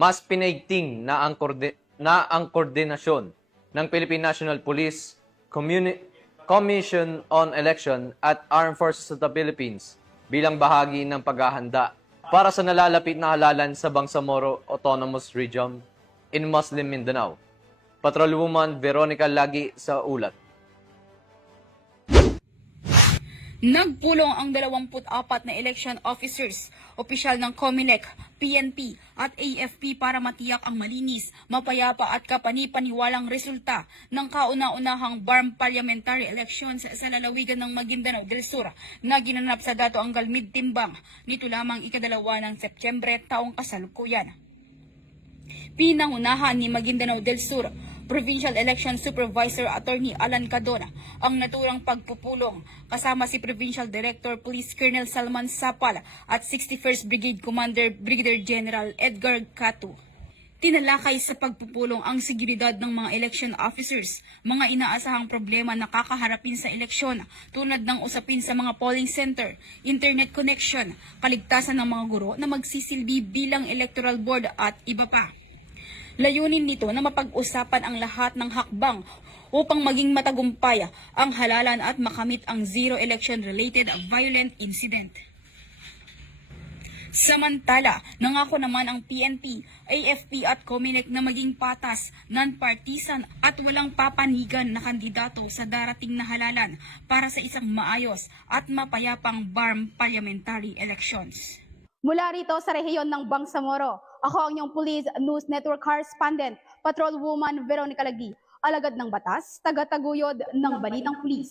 Mas pinaigting na ang koordinasyon ng Philippine National Police, Commission on Election at Armed Forces of the Philippines bilang bahagi ng paghahanda para sa nalalapit na halalan sa Bangsamoro Autonomous Region in Muslim Mindanao. Patrolwoman Veronica Lagi sa ulat. Nagpulong ang 24 na election officers, opisyal ng COMELEC, PNP at AFP para matiyak ang malinis, mapayapa at kapani-paniwalang resulta ng kauna-unahang BARM parliamentary elections sa lalawigan ng Maguindanao del Sur na ginanap sa Dato Angal Mid-Timbang nito lamang ikadalawa ng Setyembre taong kasalukuyan. Pinangunahan ni Maguindanao del Sur Provincial Election Supervisor Attorney Alan Cadona ang naturang pagpupulong kasama si Provincial Director Police Colonel Salman Sapal at 61st Brigade Commander Brigadier General Edgar Catu. Tinalakay sa pagpupulong ang seguridad ng mga election officers, mga inaasahang problema na kakaharapin sa eleksyon tulad ng usapin sa mga polling center, internet connection, kaligtasan ng mga guro na magsisilbi bilang electoral board at iba pa. Layunin nito na mapag-usapan ang lahat ng hakbang upang maging matagumpay ang halalan at makamit ang zero election-related violent incident. Samantala, nangako naman ang PNP, AFP at COMELEC na maging patas, non-partisan at walang papanigan na kandidato sa darating na halalan para sa isang maayos at mapayapang BARM parliamentary elections. Mula rito sa rehiyon ng Bangsamoro, ako ang inyong Police News Network Correspondent, Patrolwoman Veronica Lagi, alagad ng batas, taga-taguyod ng Balitang Pulis.